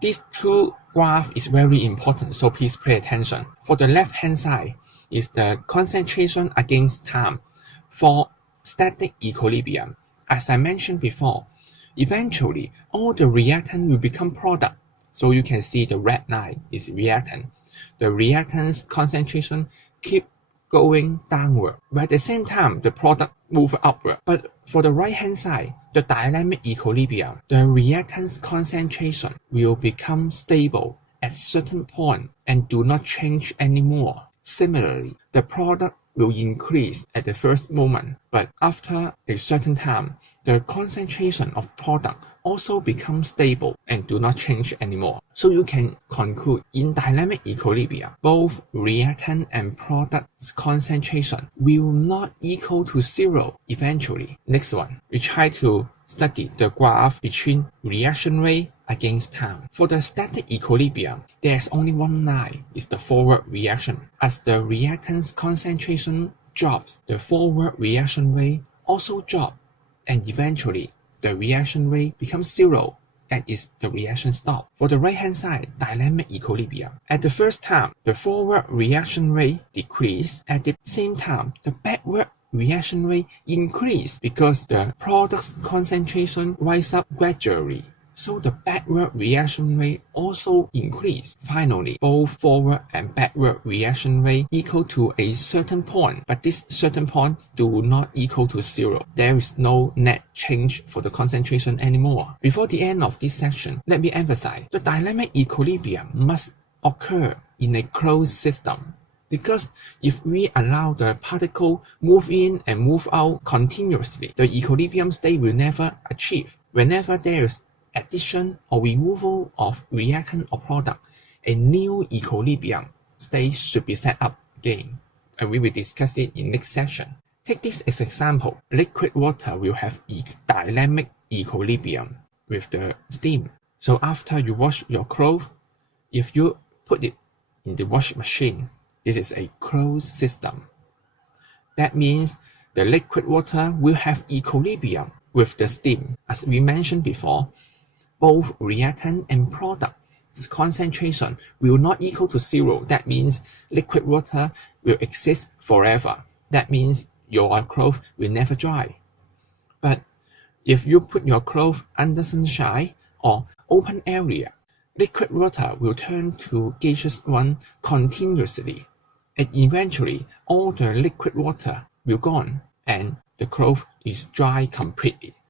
These two graphs is very important, so please pay attention. For the left-hand side is the concentration against time for static equilibrium. As I mentioned before, eventually all the reactant will become product. So you can see the red line is reactant. The reactant's concentration keep going downward, but at the same time the product move upward. But for the right hand side, the dynamic equilibrium, the reactant's concentration will become stable at certain point and do not change anymore. Similarly, the product will increase at the first moment, but after a certain time, the concentration of product also becomes stable and do not change anymore. So you can conclude in dynamic equilibrium, both reactant and product's concentration will not equal to zero eventually. Next one, we try to study the graph between reaction rate against time. For the static equilibrium, there's only one line, is the forward reaction. As the reactant's concentration drops, the forward reaction rate also drops, and eventually the reaction rate becomes zero. That is the reaction stop. For the right hand side, dynamic equilibrium. At the first time, the forward reaction rate decreases. At the same time, the backward reaction rate increases because the product's concentration rises up gradually. So the backward reaction rate also increase. Finally, both forward and backward reaction rate equal to a certain point, but this certain point do not equal to zero. There is no net change for the concentration anymore. Before the end of this section, let me emphasize, the dynamic equilibrium must occur in a closed system. Because if we allow the particle move in and move out continuously, the equilibrium state will never achieve. Whenever there is addition or removal of reactant or product, a new equilibrium state should be set up again, and we will discuss it in next session. Take this as example. Liquid water will have dynamic equilibrium with the steam. So after you wash your clothes, if you put it in the wash machine, this is a closed system. That means the liquid water will have equilibrium with the steam. As we mentioned before, both reactant and product's concentration will not equal to zero. That means liquid water will exist forever. That means your clothes will never dry. But if you put your clothes under sunshine or open area, liquid water will turn to gaseous one continuously, and eventually all the liquid water will gone and the cloth is dry completely.